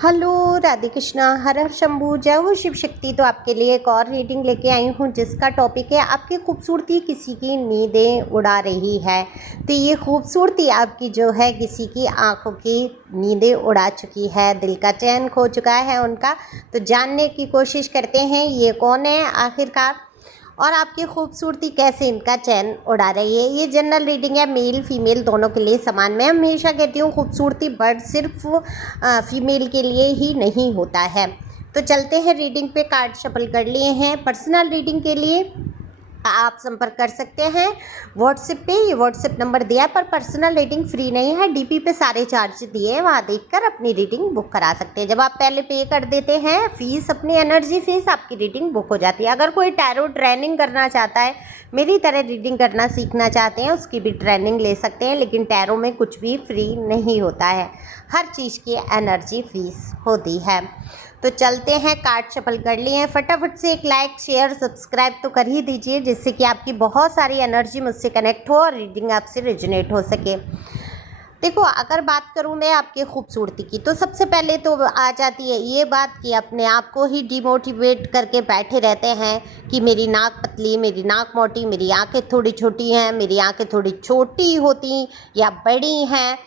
Hello, Radhe Krishna, हर हर शंभू, जय हो शिव शक्ति। तो आपके लिए एक और रीडिंग लेके आई हूँ जिसका टॉपिक है आपकी खूबसूरती किसी की नींदें उड़ा रही है। तो ये खूबसूरती आपकी जो है किसी की आंखों की नींदें उड़ा चुकी है, दिल का चैन खो चुका है उनका। तो जानने की कोशिश करते हैं ये कौन है आखिरकार और आपकी खूबसूरती कैसे इनका चैन उड़ा रही है। ये जनरल रीडिंग है, मेल फीमेल दोनों के लिए समान। मैं हमेशा कहती हूँ खूबसूरती बर्ड सिर्फ फीमेल के लिए ही नहीं होता है। तो चलते हैं रीडिंग पे। कार्ड शफल कर लिए हैं। पर्सनल रीडिंग के लिए आप संपर्क कर सकते हैं व्हाट्सएप पे। ये व्हाट्सएप नंबर दिया है, पर पर्सनल रीडिंग फ्री नहीं है। डीपी पे सारे चार्ज दिए हैं, वहाँ देखकर अपनी रीडिंग बुक करा सकते हैं। जब आप पहले पे कर देते हैं फीस, अपनी एनर्जी फीस, आपकी रीडिंग बुक हो जाती है। अगर कोई टैरो ट्रेनिंग करना चाहता है, मेरी तरह रीडिंग करना सीखना चाहते हैं, उसकी भी ट्रेनिंग ले सकते हैं। लेकिन टैरो में कुछ भी फ्री नहीं होता है, हर चीज़ की एनर्जी फीस होती है। तो चलते हैं, कार्ड शफल कर लिए हैं। फटाफट से एक लाइक शेयर सब्सक्राइब तो कर ही दीजिए, जिससे कि आपकी बहुत सारी एनर्जी मुझसे कनेक्ट हो और रीडिंग आपसे रेजोनेट हो सके। देखो, अगर बात करूं मैं आपकी खूबसूरती की, तो सबसे पहले तो आ जाती है ये बात कि अपने आप को ही डिमोटिवेट करके बैठे रहते हैं कि मेरी नाक पतली, मेरी नाक मोटी, मेरी आंखें थोड़ी छोटी हैं, मेरी आंखें थोड़ी छोटी होती या बड़ी हैं,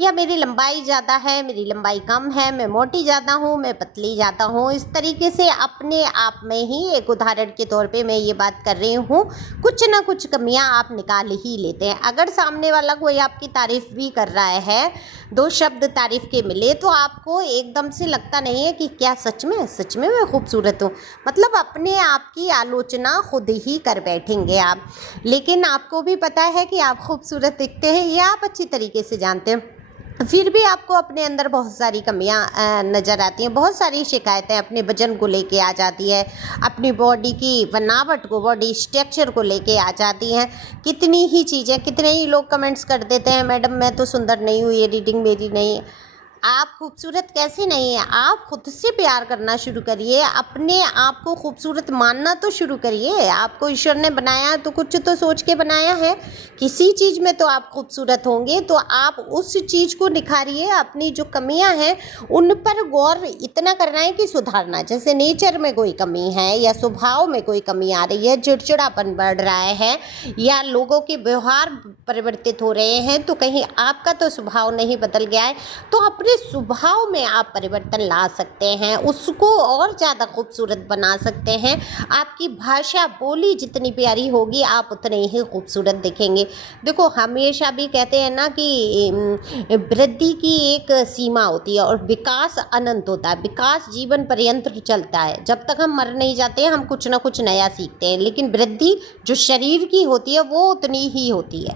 या मेरी लंबाई ज़्यादा है, मेरी लंबाई कम है, मैं मोटी ज़्यादा हूँ, मैं पतली ज़्यादा हूँ। इस तरीके से अपने आप में ही, एक उदाहरण के तौर पे मैं ये बात कर रही हूँ, कुछ ना कुछ कमियां आप निकाल ही लेते हैं। अगर सामने वाला कोई आपकी तारीफ़ भी कर रहा है, दो शब्द तारीफ़ के मिले, तो आपको एकदम से लगता नहीं है कि क्या सच में मैं खूबसूरत हूँ। मतलब अपने आप की आलोचना खुद ही कर बैठेंगे आप। लेकिन आपको भी पता है कि आप खूबसूरत दिखते हैं, ये आप अच्छी तरीके से जानते हैं। फिर भी आपको अपने अंदर बहुत सारी कमियां नज़र आती हैं, बहुत सारी शिकायतें अपने वजन को लेके आ जाती है, अपनी बॉडी की बनावट को, बॉडी स्ट्रक्चर को लेके आ जाती हैं। कितनी ही चीज़ें, कितने ही लोग कमेंट्स कर देते हैं, मैडम मैं तो सुंदर नहीं हूँ, ये रीडिंग मेरी नहीं है। आप खूबसूरत कैसे नहीं है? आप खुद से प्यार करना शुरू करिए, अपने आप को खूबसूरत मानना तो शुरू करिए। आपको ईश्वर ने बनाया तो कुछ तो सोच के बनाया है, किसी चीज़ में तो आप खूबसूरत होंगे। तो आप उस चीज़ को निखारिए, अपनी जो कमियां हैं उन पर गौर इतना करना है कि सुधारना। जैसे नेचर में कोई कमी है या स्वभाव में कोई कमी आ रही है, चिड़चिड़ापन बढ़ रहा है या लोगों के व्यवहार परिवर्तित हो रहे हैं, तो कहीं आपका तो स्वभाव नहीं बदल गया है, तो अपने स्वभाव में आप परिवर्तन ला सकते हैं, उसको और ज़्यादा खूबसूरत बना सकते हैं। आपकी भाषा बोली जितनी प्यारी होगी, आप उतने ही खूबसूरत दिखेंगे। देखो, हमेशा भी कहते हैं ना कि वृद्धि की एक सीमा होती है और विकास अनंत होता है। विकास जीवन पर्यंत चलता है, जब तक हम मर नहीं जाते हैं हम कुछ ना कुछ नया सीखते हैं। लेकिन वृद्धि जो शरीर की होती है वो उतनी ही होती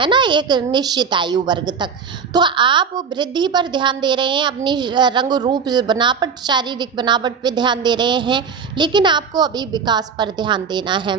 है ना, एक निश्चित आयु वर्ग तक। तो आप वृद्धि पर ध्यान दे रहे हैं, अपनी रंग रूप बनावट, शारीरिक बनावट पे ध्यान दे रहे हैं, लेकिन आपको अभी विकास पर ध्यान देना है।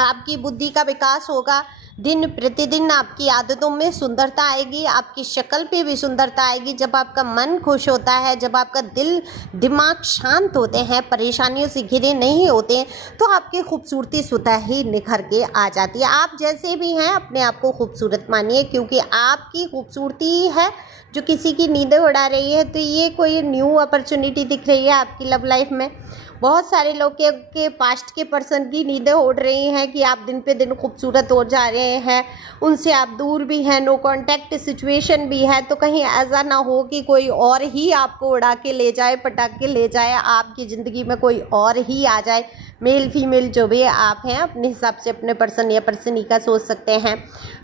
आपकी बुद्धि का विकास होगा, दिन प्रतिदिन आपकी आदतों में सुंदरता आएगी, आपकी शक्ल पे भी सुंदरता आएगी। जब आपका मन खुश होता है, जब आपका दिल दिमाग शांत होते हैं, परेशानियों से घिरे नहीं होते हैं, तो आपकी खूबसूरती स्वतः ही निखर के आ जाती है। आप जैसे भी हैं अपने आप को खूबसूरत मानिए, क्योंकि आपकी खूबसूरती है जो किसी की नींदें उड़ा रही है। तो ये कोई न्यू अपॉर्चुनिटी दिख रही है आपकी लव लाइफ में। बहुत सारे लोग के पास्ट के पर्सन की नींदें उड़ रही हैं कि आप दिन पे दिन खूबसूरत हो जा रहे हैं, उनसे आप दूर भी हैं, नो कांटेक्ट सिचुएशन भी है। तो कहीं ऐसा ना हो कि कोई और ही आपको उड़ा के ले जाए, पटा के ले जाए, आपकी ज़िंदगी में कोई और ही आ जाए। मेल फीमेल जो भी आप हैं, अपने हिसाब से अपने पर्सन या पर्सनी का सोच सकते हैं।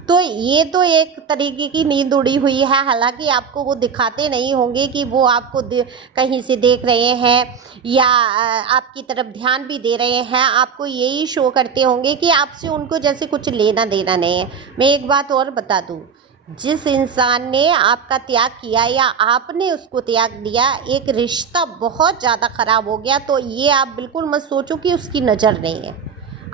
तो ये तो एक तरीके की नींद उड़ी हुई है। हालांकि आपको वो दिखाते नहीं होंगे कि वो आपको कहीं से देख रहे हैं या आपकी तरफ ध्यान भी दे रहे हैं। आपको यही शो करते होंगे कि आपसे उनको जैसे कुछ लेना देना नहीं है। मैं एक बात और बता दूं, जिस इंसान ने आपका त्याग किया या आपने उसको त्याग दिया, एक रिश्ता बहुत ज़्यादा ख़राब हो गया, तो ये आप बिल्कुल मत सोचो कि उसकी नज़र नहीं है।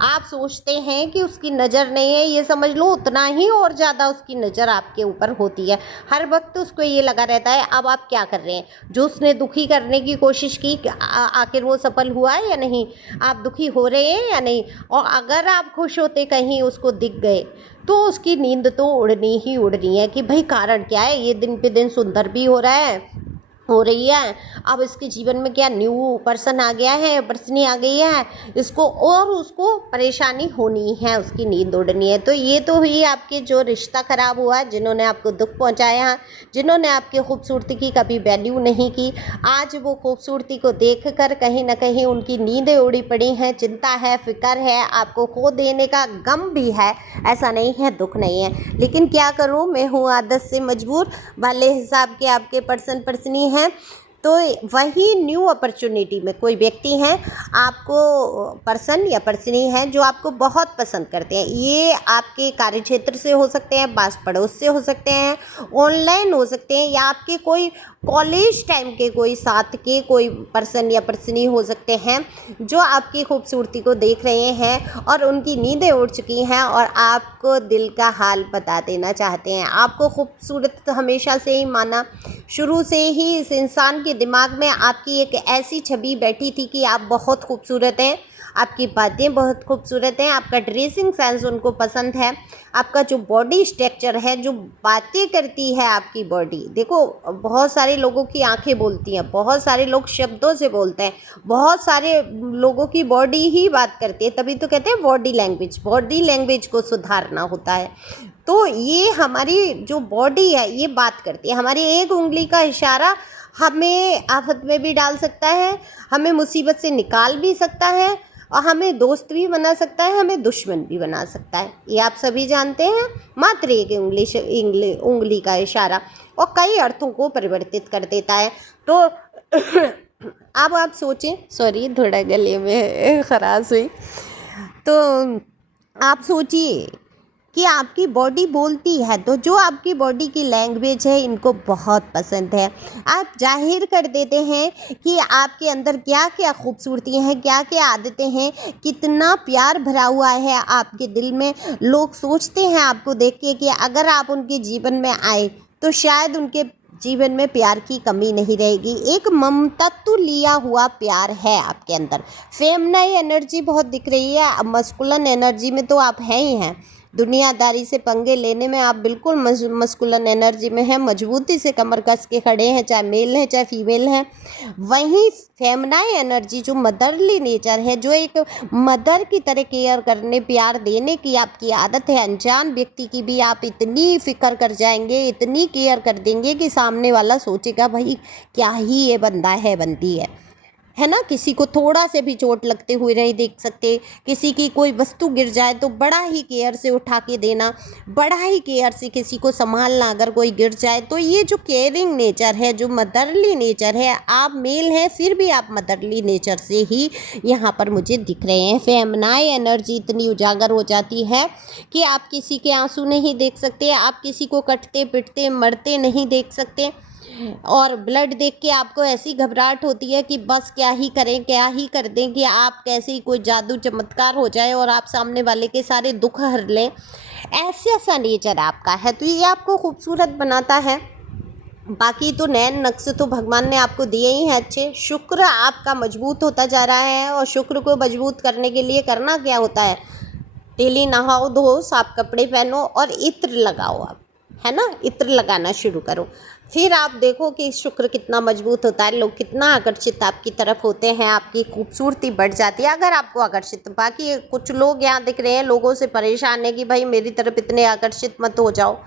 आप सोचते हैं कि उसकी नज़र नहीं है, ये समझ लो उतना ही और ज़्यादा उसकी नज़र आपके ऊपर होती है। हर वक्त उसको ये लगा रहता है अब आप क्या कर रहे हैं। जो उसने दुखी करने की कोशिश की, आखिर वो सफल हुआ है या नहीं, आप दुखी हो रहे हैं या नहीं। और अगर आप खुश होते कहीं उसको दिख गए, तो उसकी नींद तो उड़नी ही उड़नी है कि भाई कारण क्या है, ये दिन पे दिन सुंदर भी हो रहा है, हो रही है। अब इसके जीवन में क्या न्यू पर्सन आ गया है, पर्सनी आ गई है, इसको और उसको परेशानी होनी है, उसकी नींद उड़नी है। तो ये तो हुई आपके जो रिश्ता ख़राब हुआ, जिन्होंने आपको दुख पहुंचाया, जिन्होंने आपकी खूबसूरती की कभी वैल्यू नहीं की, आज वो खूबसूरती को देखकर कहीं ना कहीं उनकी नींदें उड़ी पड़ी हैं, चिंता है, फिक्र है, आपको खो देने का गम भी है। ऐसा नहीं है, दुख नहीं है, लेकिन क्या करूँ, मैं हूँ आदत से मजबूर वाले हिसाब के आपके पर्सनी हैं। तो वही न्यू अपॉर्चुनिटी में कोई व्यक्ति हैं, आपको पर्सन या पर्सनी है जो आपको बहुत पसंद करते हैं। ये आपके कार्यक्षेत्र से हो सकते हैं, पास पड़ोस से हो सकते हैं, ऑनलाइन हो सकते हैं, या आपके कोई कॉलेज टाइम के कोई साथ के कोई पर्सन या पर्सनी हो सकते हैं जो आपकी खूबसूरती को देख रहे हैं और उनकी नींदें उड़ चुकी हैं और आपको दिल का हाल बता देना चाहते हैं। आपको खूबसूरत हमेशा से ही माना, शुरू से ही इस इंसान के दिमाग में आपकी एक ऐसी छवि बैठी थी कि आप बहुत खूबसूरत हैं, आपकी बातें बहुत खूबसूरत हैं, आपका ड्रेसिंग सेंस उनको पसंद है, आपका जो बॉडी स्ट्रक्चर है, जो बातें करती है आपकी बॉडी। देखो, बहुत सारे लोगों की आंखें बोलती हैं, बहुत सारे लोग शब्दों से बोलते हैं, बहुत सारे लोगों की बॉडी ही बात करती है, तभी तो कहते हैं बॉडी लैंग्वेज को सुधारना होता है। तो ये हमारी जो बॉडी है ये बात करती है, हमारी एक उंगली का इशारा हमें आफत में भी डाल सकता है, हमें मुसीबत से निकाल भी सकता है, और हमें दोस्त भी बना सकता है, हमें दुश्मन भी बना सकता है। ये आप सभी जानते हैं। मात्र एक उंगली का इशारा और कई अर्थों को परिवर्तित कर देता है। तो अब आप सोचें, सॉरी थोड़ा गले में खराश हुई, तो आप सोचिए कि आपकी बॉडी बोलती है, तो जो आपकी बॉडी की लैंग्वेज है इनको बहुत पसंद है। आप जाहिर कर देते हैं कि आपके अंदर क्या क्या खूबसूरती हैं, क्या क्या आदतें हैं, कितना प्यार भरा हुआ है आपके दिल में। लोग सोचते हैं आपको देख के कि अगर आप उनके जीवन में आए तो शायद उनके जीवन में प्यार की कमी नहीं रहेगी। एक ममतत्व लिया हुआ प्यार है आपके अंदर। फेमनाइन एनर्जी बहुत दिख रही है, अब मस्कुलन एनर्जी में तो आप हैं ही हैं। दुनियादारी से पंगे लेने में आप बिल्कुल मस्कुलन एनर्जी में हैं, मजबूती से कमर कस के खड़े हैं, चाहे मेल हैं चाहे फीमेल हैं। वहीं फेमनाइन एनर्जी जो मदरली नेचर है, जो एक मदर की तरह केयर करने, प्यार देने की आपकी आदत है, अनजान व्यक्ति की भी आप इतनी फिक्र कर जाएंगे, इतनी केयर कर देंगे कि सामने वाला सोचेगा भाई क्या ही ये बंदा है, बंदी है ना। किसी को थोड़ा से भी चोट लगते हुए नहीं देख सकते, किसी की कोई वस्तु गिर जाए तो बड़ा ही केयर से उठा के देना, बड़ा ही केयर से किसी को संभालना अगर कोई गिर जाए। तो ये जो केयरिंग नेचर है, जो मदरली नेचर है, आप मेल हैं फिर भी आप मदरली नेचर से ही यहाँ पर मुझे दिख रहे हैं। फेमनाइन एनर्जी इतनी उजागर हो जाती है कि आप किसी के आंसू नहीं देख सकते, आप किसी को कटते पिटते मरते नहीं देख सकते, और ब्लड देख के आपको ऐसी घबराहट होती है कि बस क्या ही करें, क्या ही कर दें, कि आप कैसे ही कोई जादू चमत्कार हो जाए और आप सामने वाले के सारे दुख हर लें। ऐसा नेचर आपका है, तो ये आपको खूबसूरत बनाता है। बाकी तो नैन नक्श तो भगवान ने आपको दिए ही हैं अच्छे। शुक्र आपका मजबूत होता जा रहा है, और शुक्र को मजबूत करने के लिए करना क्या होता है, डेली नहाओ धो, साफ कपड़े पहनो और इत्र लगाओ आप, है ना, इत्र लगाना शुरू करो। फिर आप देखो कि शुक्र कितना मजबूत होता है, लोग कितना आकर्षित आपकी तरफ होते हैं, आपकी खूबसूरती बढ़ जाती है अगर आपको आकर्षित। बाकी कुछ लोग यहाँ दिख रहे हैं लोगों से परेशान है कि भाई मेरी तरफ इतने आकर्षित मत हो जाओ,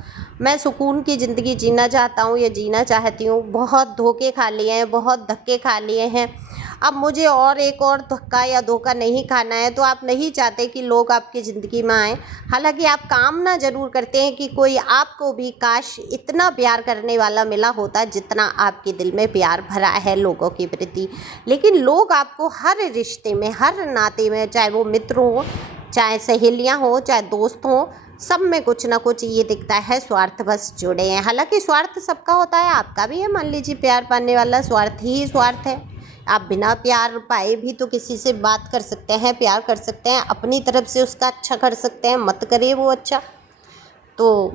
मैं सुकून की ज़िंदगी जीना चाहता हूँ या जीना चाहती हूँ, बहुत धोखे खा लिए हैं, बहुत धक्के खा लिए हैं, अब मुझे और एक और धक्का या धोखा नहीं खाना है। तो आप नहीं चाहते कि लोग आपकी ज़िंदगी में आएँ। हालांकि आप कामना ज़रूर करते हैं कि कोई आपको भी काश इतना प्यार करने वाला मिला होता जितना आपके दिल में प्यार भरा है लोगों के प्रति। लेकिन लोग आपको हर रिश्ते में, हर नाते में, चाहे वो मित्र हो, चाहे सहेलियाँ हो, चाहे दोस्त हों, सब में कुछ ना कुछ ये दिखता है स्वार्थ बस जुड़े हैं। हालांकि स्वार्थ सबका होता है, आपका भी है। मान लीजिए प्यार पाने वाला स्वार्थ ही स्वार्थ है। आप बिना प्यार पाए भी तो किसी से बात कर सकते हैं, प्यार कर सकते हैं, अपनी तरफ से उसका अच्छा कर सकते हैं, मत करे वो अच्छा। तो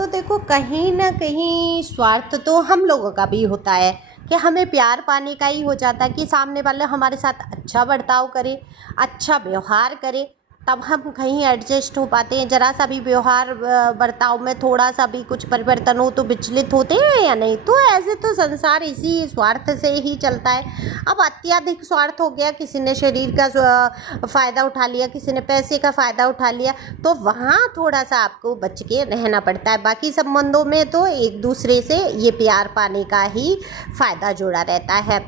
देखो, कहीं ना कहीं स्वार्थ तो हम लोगों का भी होता है कि हमें प्यार पाने का ही हो जाता है कि सामने वाले हमारे साथ अच्छा बर्ताव करे, अच्छा व्यवहार करे, तब हम कहीं एडजस्ट हो पाते हैं। ज़रा सा भी व्यवहार बर्ताव में थोड़ा सा भी कुछ परिवर्तन हो तो विचलित होते हैं या नहीं। तो ऐसे तो संसार इसी स्वार्थ से ही चलता है। अब अत्यधिक स्वार्थ हो गया, किसी ने शरीर का फ़ायदा उठा लिया, किसी ने पैसे का फ़ायदा उठा लिया, तो वहाँ थोड़ा सा आपको बच के रहना पड़ता है। बाकी संबंधों में तो एक दूसरे से ये प्यार पाने का ही फ़ायदा जुड़ा रहता है।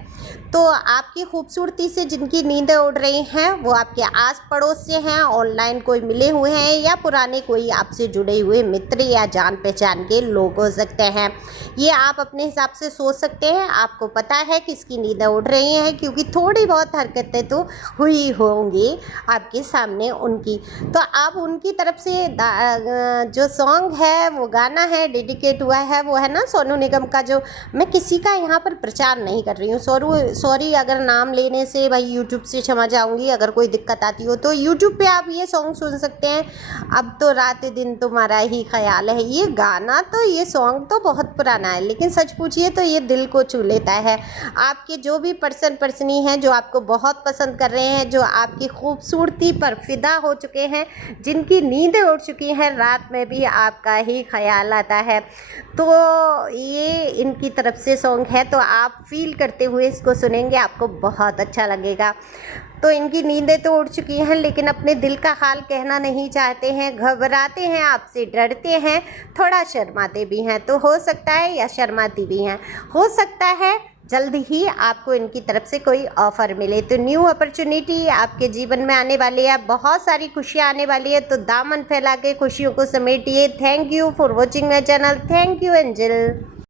तो आपकी खूबसूरती से जिनकी नींदें उड़ रही हैं वो आपके आस पड़ोस से हैं, ऑनलाइन कोई मिले हुए हैं, या पुराने कोई आपसे जुड़े हुए मित्र या जान पहचान के लोग हो सकते हैं। ये आप अपने हिसाब से सोच सकते हैं। आपको पता है किसकी नींदें उड़ रही हैं, क्योंकि थोड़ी बहुत हरकतें तो हुई होंगी आपके सामने उनकी। तो आप उनकी तरफ से जो सॉन्ग है, वो गाना है डेडिकेट हुआ है, वो है ना सोनू निगम का। जो मैं किसी का यहाँ पर प्रचार नहीं कर रही हूँ, सॉरी अगर नाम लेने से भाई यूट्यूब से क्षमा चाहूँगी अगर कोई दिक्कत आती हो। तो यूट्यूब पे आप ये सॉन्ग सुन सकते हैं, अब तो रात दिन तुम्हारा ही ख्याल है। ये गाना तो, ये सॉन्ग तो बहुत पुराना है, लेकिन सच पूछिए तो ये दिल को छू लेता है। आपके जो भी पर्सनी हैं जो आपको बहुत पसंद कर रहे हैं, जो आपकी खूबसूरती पर फिदा हो चुके हैं, जिनकी नींदें उड़ चुकी हैं, रात में भी आपका ही ख्याल आता है, तो ये इनकी तरफ से सॉन्ग है। तो आप फील करते हुए इसको सुनेंगे, आपको बहुत अच्छा लगेगा। तो इनकी नींदें तो उड़ चुकी हैं, लेकिन अपने दिल का हाल कहना नहीं चाहते हैं, घबराते हैं, आपसे डरते हैं, थोड़ा शर्माते भी हैं। तो हो सकता है, या शर्माती भी हैं, हो सकता है जल्द ही आपको इनकी तरफ से कोई ऑफ़र मिले। तो न्यू अपॉर्चुनिटी आपके जीवन में आने वाली है, बहुत सारी खुशियाँ आने वाली है। तो दामन फैला के खुशियों को समेटिए। Thank you for watching my channel. Thank you angel.